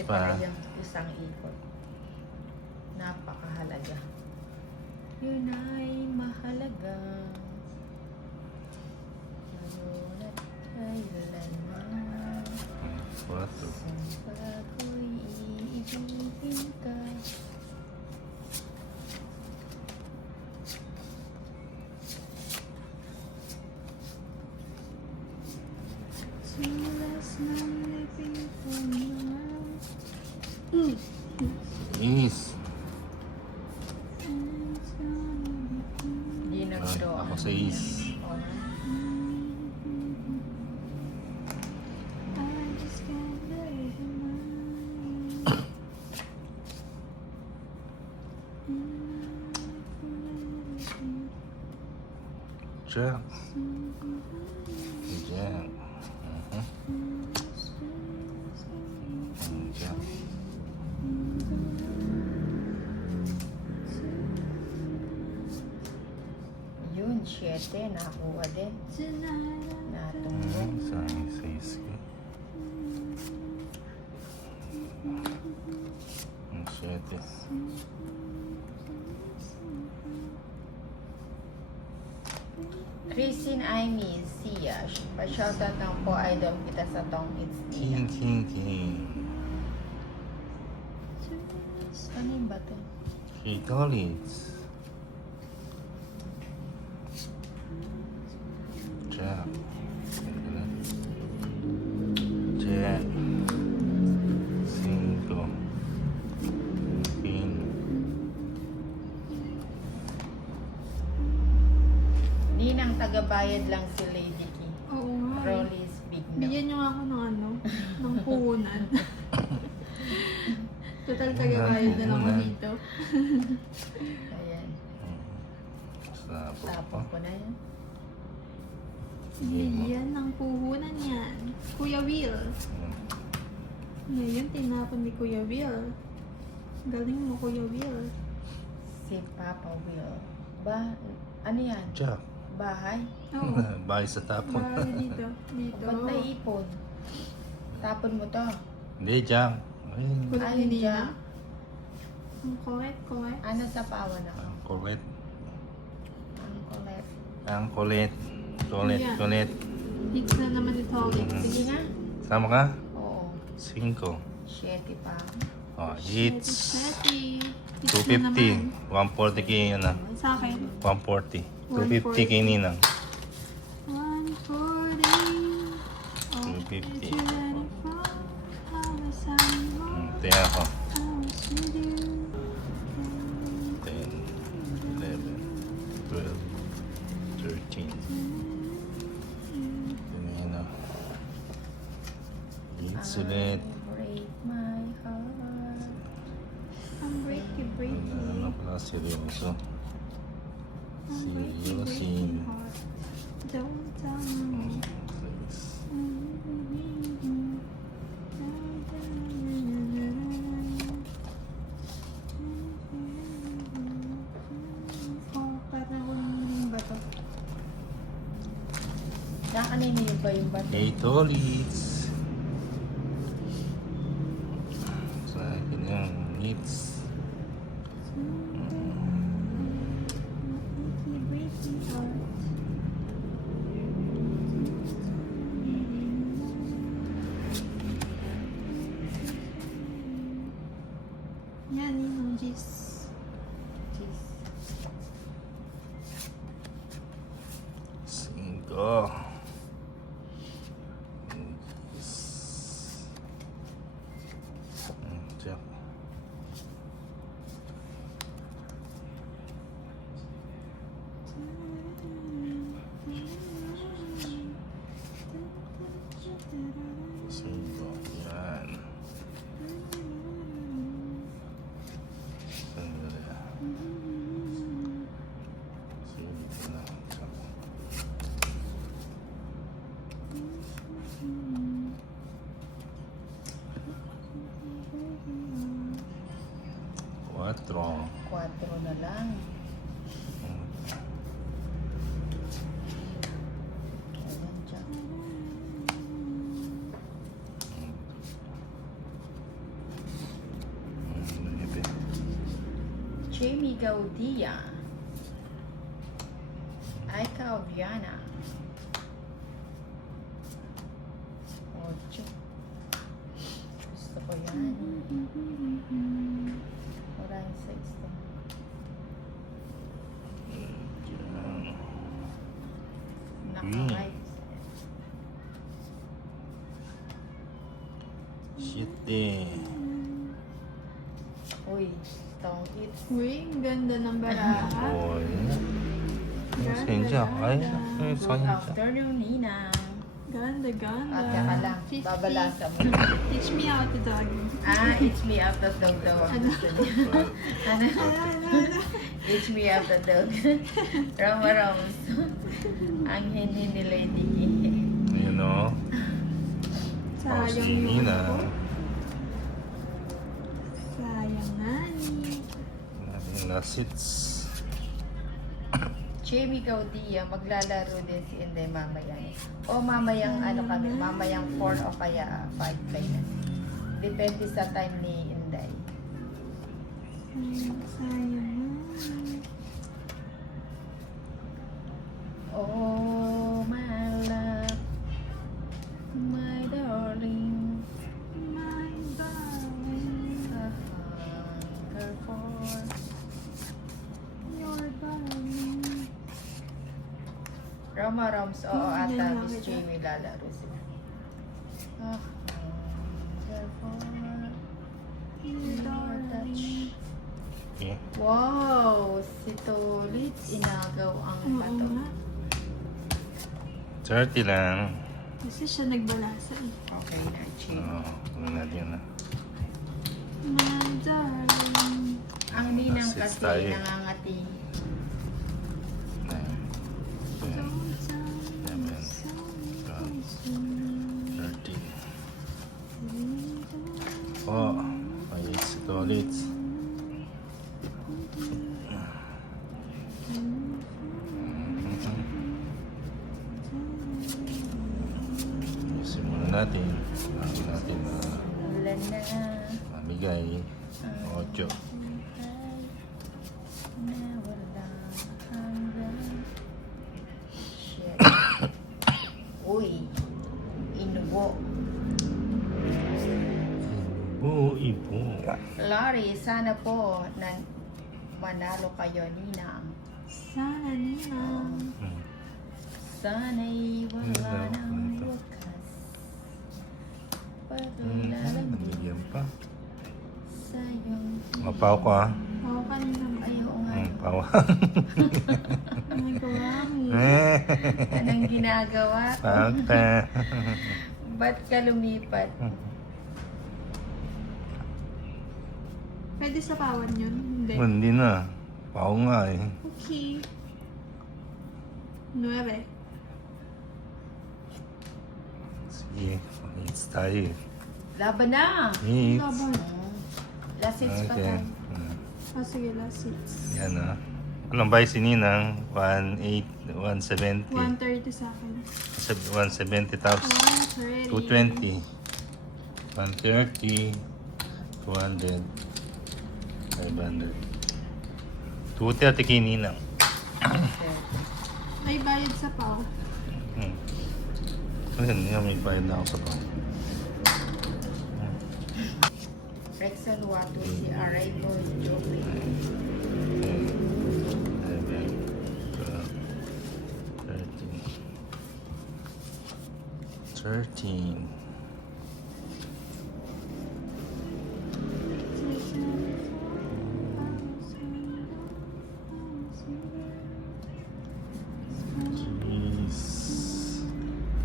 20 pa. pala yung isang ikot. Napakahalaga. Yun ay mahalaga. Ngayon at kailanman. 4. Saan ako'y iibigin ka? Sulas ng liping ko naman. Inis. Hindi nag-draw. Ako sa is. Jack. Jack. Jack. Yun, 7. Nakuha din. Natumbok. Sa is ko. Ang 7. Christine Amy, Sia. Pa-shoutout lang po, idol kita sa tong It's Nia. King. Ano yung bato? Hitolis. Jack. Jack. 5. King. Ninang tagabayad lang si Lady Key. Oo nga. Rolly's Big No. Bigyan niyo ako ng ano, ng puhunan. Total tagabayad na lang ako Puhunan. dito. Ayan. Sapo Tapos ko na yan. Bigyan ng puhunan yan. Kuya Will. Ngayon, tinapon ni Kuya Will. Galing mo, Kuya Will. Si Papa Will. Ano yan? Jack. Bahay? Oo. Bahay sa tapon. Bahay dito. Dito. Ba't naipon? Tapon mo to. Hindi, Jack. Ayun. Kulit Ay, ni Nina. Jack. Ang kulit. Ano sa pawan ako? Ang kulit. Ang kulit. Ang kulit. Kulit, Ayan. kulit. Hits na naman ni Tolix. Sige nga. Sama ka? Oo. 5. 7 pa. Oh, hits. Seti. Hits na 250. naman. 140 kay ano. Sa akin. 140. 250 kay Ninang. 140. 250. Ito ako. 10, 11, 12, 13. Ito na. Hits ulit. Break my heart. Ang breaky. Ano pala seryoso? Seryosin. Don't tell me. Oh, parang huling ba to? Kanino yun ba yung bato? Hey, Tolis. Sa akin yung hits. Breaky heart. Yan, yung G's. Jeez. 5. Jack. Cinco. Yan. Sandali. Cinco na. Jack. 4. 4 na lang. Ayan, Jack. Gaudia. Aika Viana. 8. Gusto ko yan. Maraming 16. Naka-right. Shit eh. Uy, tong it. Uy, ang ganda ng baraha. Boy. Ganda, Pasensya. Ay, ganda. ay, Good pasensya. afternoon, Nina. Ganda, ganda. At saka lang, 50. babalasa mo. Teach me how to dog. It's me up the dog daw. ang gusto niya. Ano? It's me up the dog. Rama-rams. Ang hindi ni Lady G. Ayun o. Sayang Si yung Nina. ano ko. Sayang nga ni. Natin na seats. Jamie Gaudia, maglalaro din si Inday mamaya. O mamayang ano kami, mamayang 4 o kaya 5 kayo. Depende sa time ni Inday. Sayang nga. Oh, my love, my darling, My darling, a hunger for your darling. Roma Roms, oo ata, Yan lang Miss kita. Jamie lalaro sila. A hunger for Your your darling. touch. Okay. Wow, si Tolitz inagaw ang Oo pato. nga. 30 lang. Kasi siya nagbalasa eh. Okay na, Chi. Oo, gawin natin na. My darling. Ang ninang Assist kasi tayo. nangangati. 9, 10, Don't tell me 11, so 30. Oh, ay, ito ulit. Simulan natin. Bago natin Wala na. mamigay. 8. Na wala hanggang. Shit. Uy. Inubo. Ibo. Lori, sana po na manalo kayo, Ninang. Sana ninang. Sana'y wala Ano nang ito? wakas. Paglalamig Nabigyan pa. sa iyong Mapaw ko ah. Oo, kanina. ayaw nga. Paw. Ay, gawa mo. Anong ginagawa? Paw ka. Ba't ka lumipat? Pwede sa pawan yun? Hindi. Hindi na. Paw nga eh. Okay. 9. Sige. Hits tayo. Laban na! Hits. Laban. Last hits pa Okay. tayo. Oh, sige, last 6. Yan ah. Anong buy si Ninang? 170. 130 sa akin. 170 tapos 130. 220. 130. 200. 500. 230 kay Ninang. May bayad sa PAW. Ayun, yan, may bayad na ako sa pang. Rexon Watu, si Aray ko, Joey. 11, 12, 13. 13. Jeez.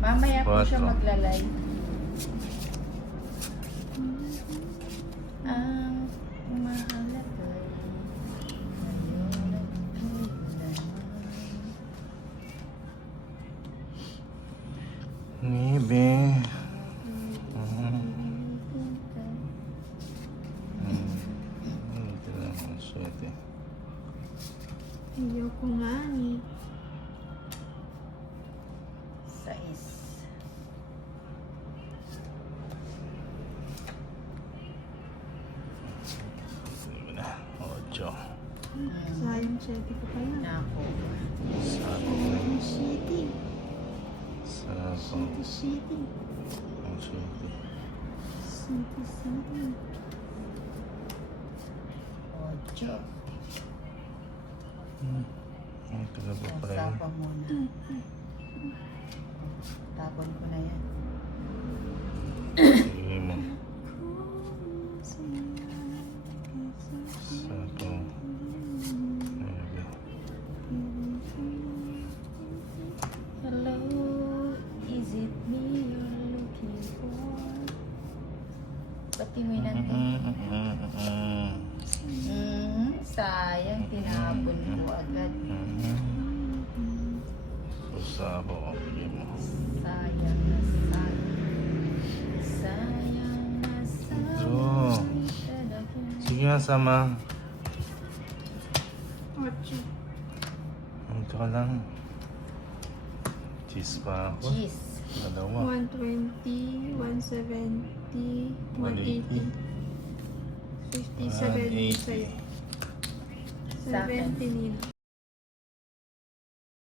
Mamaya po siya Quatro. maglalay. Ang mahalagay ngayon at kailanman. Nibe. Ito lang ang 7. Ayaw ko nga ni. Sais. Ocho. Hmm. 170 ka pala. Nako. Ang shitty. Sabong. Shitty. Ang shitty. Shitty. Ocho. Ang talaga pa rin. Sapa muna. Tapon ko na yan. Sige mo. Sabong. Hello, is it me you're looking for? Pati mo yun sayang, tinapon ko agad. So, sabong. Sige mo. Sayang na sayang. Sayang na Oh. sayang. Talaga. Sige nga, sama. 8. Ito ka lang. Cheese pa ako. Jeez. Dalawa. 120, 170, 180, 50, 70 sa'yo. 70 nila.